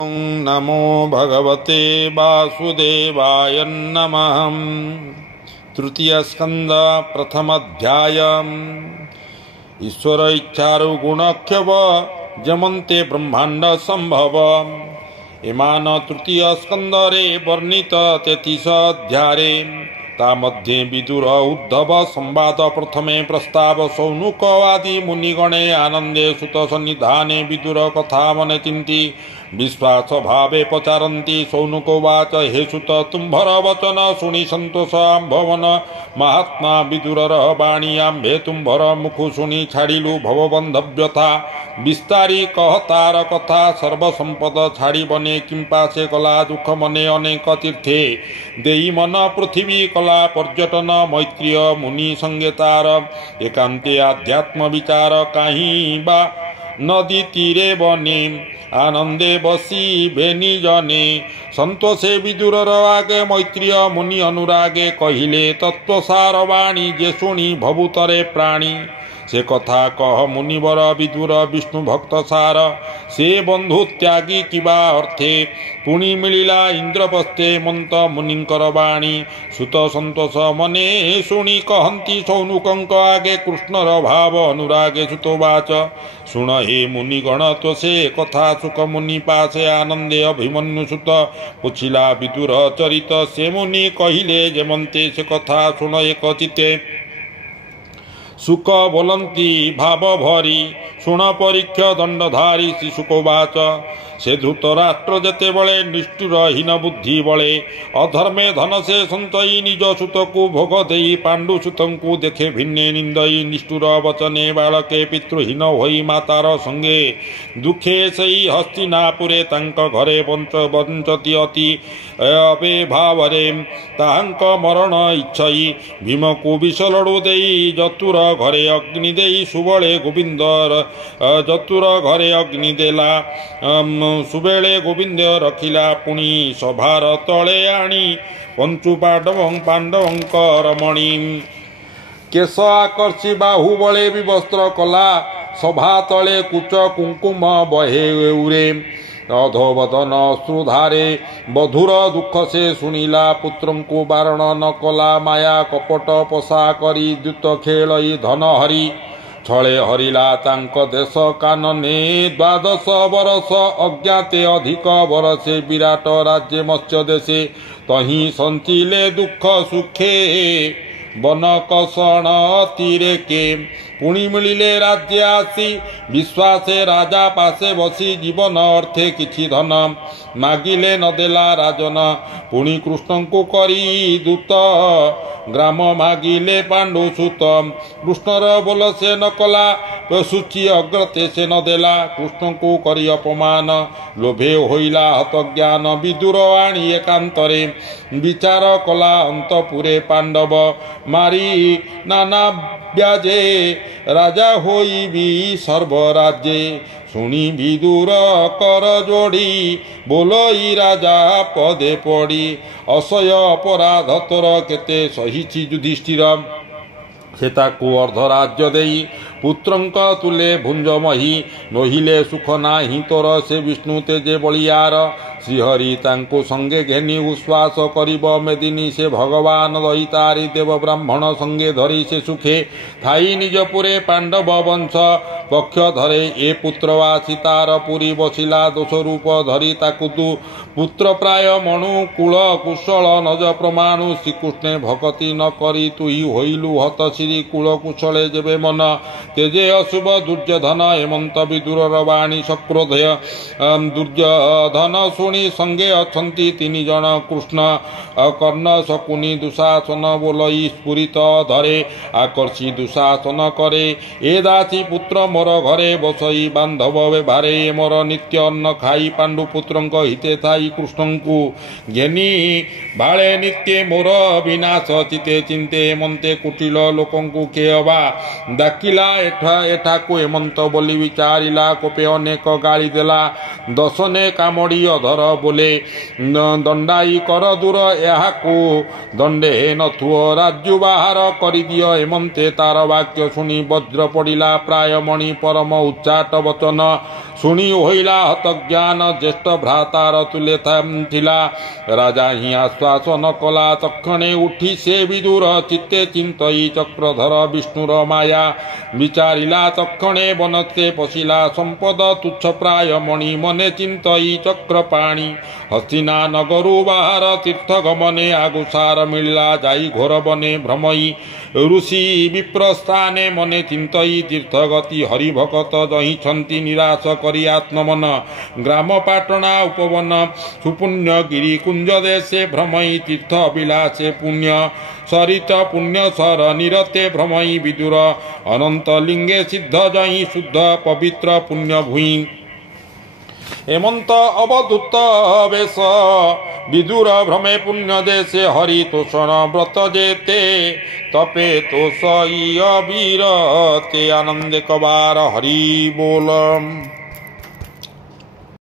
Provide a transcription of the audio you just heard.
ॐ नमो भगवते वासुदेवाय नमः। तृतीयस्कन्ध प्रथमाध्याय। ईश्वर इच्छारु गुणक्षव जमन्ते ब्रह्मांड संभव। इमान तृतीय स्कंदरे वर्णित 33 अध्याये ता मध्ये विदुर उद्धव संवाद प्रथमे प्रस्ताव सौनुकवादी मुनिगणे आनंदे सुत सन्निधाने विदुर कथा मन चिंती विश्वास भावे पचारती। सौनुकोवाच हे सुत तुम्भर वचन शुणी संतोष आंभवन महात्मा विदुरर वाणी आंभे तुम्भर मुखु शुणी छाड़िलु भवबंधव्यथा विस्तारी कहतार कथा सर्वसंपद छाड़ी बने किंपा से कला दुख मने अनेक तीर्थे देई मन पृथ्वी कला पर्यटन मैत्रीय मुनि संगे तार एकांते आध्यात्म विचार कहीं बा नदी तीरे बने आनंदे बसी भेनी जने संतोषे विदुरर आगे मैत्रीय मुनि अनुरागे कहिले तत्वसार वाणी जे शुणी भवुतरे प्राणी से कथा कह मुनिवर विदुर विष्णु भक्त सार से बंधु त्यागी किबा अर्थे पुणी मिलिला इंद्रपस्थे मंत मुनिंकर वाणी सुत संतोष मने शुणी कहंती सौनुकंक आगे कृष्णर भाव अनुरागे सुतोवाच शुण हे मुनिगण तो से कथा सुख मुनि पासे आनंदे अभिमन्यु सुत पुछिला विदुर चरित से मुनि कहिले जेमंते से कथा शुण एक चिते सुख बोलंती भाव भरी शुण परीक्ष दंडधारी शिशुकोवाच से धृतराष्ट्र जेते बळे निष्ठुरहीन बुद्धि बळे अधर्मे धन से संचयी निज सुत को भोग देई पांडु सुतंकु देखे भिन्ने निंदई निष्ठुर वचने बालके पितृहीन होई मातार संगे दुखे सई हस्तिनापुरे तांक घरे बंचती अति अबे भावरे तांक मरण इच्छई भीम को विष लड़ू देई जतुर घरे अग्नि देई सुबळे गोविंदर जतुर घरे अग्नि देला सुबेले गोविंद रखिला पुणी सभार तले आनी पंचु पांडवंकर मणि केश आकर्षि बाहु बळे विवस्त्र कला सभा तले कुच कुंकुम बहे उरे अधोवदन अश्रुधारे बधुर दुख से शुणिला पुत्रं को बारण न कला माया कपट पशा करी द्युत खेलई धन हरि छळे हरिला तांक देश कानने 12 बरस अज्ञाते अधिक बरसे विराट राज्य मत्स्य देशे तही संचिले दुख सुखे बनकषण तीरे के पुणी मिलिले राज्य आसी विश्वासे राजा पासे बसी जीवन अर्थे किछि धन मागिले न देला राजन पुणी कृष्ण को करी दूत ग्राम मागिले पांडु सुत कृष्णर बोल से न कला सुचि अग्रते से न देला कृष्ण को करी अपमान लोभे होइला हत ज्ञान विदुर आणी एकांतरे विचार कला अंतपुरे पांडव मारी नाना व्याजे राजा होई भी सर्वराज्ये शुणी विदुर कर जोड़ी बोलई राजा पदे पड़ी असह्य अपराध तोर केते सहिछि युधिष्ठिर से ताकू अर्धराज्य देई पुत्रंक तुले भुंजमही नहिले सुख नाही तोर से विष्णु तेजे बलियार श्रीहरि तांको संगे घेनी उश्वास करिब मेदिनी से भगवान दयितारी देव ब्राह्मण संगे धरी से सुखे थाई निजपुरे पांडव वंश पक्ष धरे ए पुत्र सीतार पुरी बसिला दोष रूप धरी ताकु तु पुत्र प्राय मणु कुल कुशल नज प्रमाणु श्रीकृष्णे भक्ति न करी तुही होइलु हत श्री कुल कुशले जेबे मन तेजे अशुभ दुर्योधन हेमंत विदुरर वाणी सक्रोधय दुर्योधन शुणी संगे अछंती 3 जन कृष्ण कर्ण शकुनी दुशासन बोलई स्फुरित धरे आकर्षि दुशासन करे ए दासी पुत्र मोर घरे बसई बांधव व्यवहारे मोर नित्य अन्न खाई पांडु पुत्रंक हिते थाई कृष्ण को घेनी बाळे नित्य मोर विनाश चिते चिंते हेमंते कुटिल लोकंकु केहबा डाकिला एठा को हेमंत बोली विचारिला कोपे अनेक गाली देला दशने कामड़ी अधर बोले दंडाई कर दूर यहाँ को दंडे नथुओ राज्य बाहर कर दियो हेमंते तार वाक्य शुणी वज्र पड़ा प्राय मणि परम उच्चाट वचन ଶୁଣି ହୋଇଲା ହତ ଜ୍ଞାନ ଜ୍ୟେଷ୍ଠ ଭ୍ରାତାର ତୁଲେ ଥିଲା ରାଜା ହିଁ ଆଶ୍ୱାସନ କଲା ତକ୍ଷଣେ ଉଠି ସେ ବିଦୁର ଚିତ୍ତେ ଚିନ୍ତଇ ଚକ୍ରଧର ବିଷ୍ଣୁର ମାୟା ବିଚାରିଲା ତକ୍ଷଣେ ବନତେ ପଶିଲା ସମ୍ପଦ ତୁଚ୍ଛ ପ୍ରାୟ ମଣି ମନେ ଚିନ୍ତଇ ଚକ୍ର ପାଣି ହସ୍ତିନା ନଗରୁ ବାହାର ତୀର୍ଥ ଗମନେ ଆଗୁସାର ମିଳିଲା ଯାଇ ଘୋର ବନେ ଭ୍ରମଇ ଋଷି ବିପ୍ରସ୍ଥାନେ ମନେ ଚିନ୍ତଇ ତୀର୍ଥ ଗତି ହରିଭକତ ଜହିଛନ୍ତି ନିରାଶ କରି ଆତ୍ମମନ ଗ୍ରାମ ପାଟଣା ଉପବନ ସୁପୁଣ୍ୟ ଗିରି କୁଞ୍ଜ ଦେଶେ ଭ୍ରମଇ ତୀର୍ଥ ଅଭିଳାଷେ ପୁଣ୍ୟ ସରିତ ପୁଣ୍ୟ ସର ନିରତେ ଭ୍ରମଇ ବିଦୁର ଅନନ୍ତ লিঙ্গে সিদ্ধ জহি শুদ্ধ পবিত্র পুণ্য ভূই হেমন্ত অবধূত বেশ বিদুর ভ্রমে পুণ্য দেশে হরি তোষণ ব্রত যেতে তপে তোষ ইয় বীরতে আনন্দে কবার হরি बोल।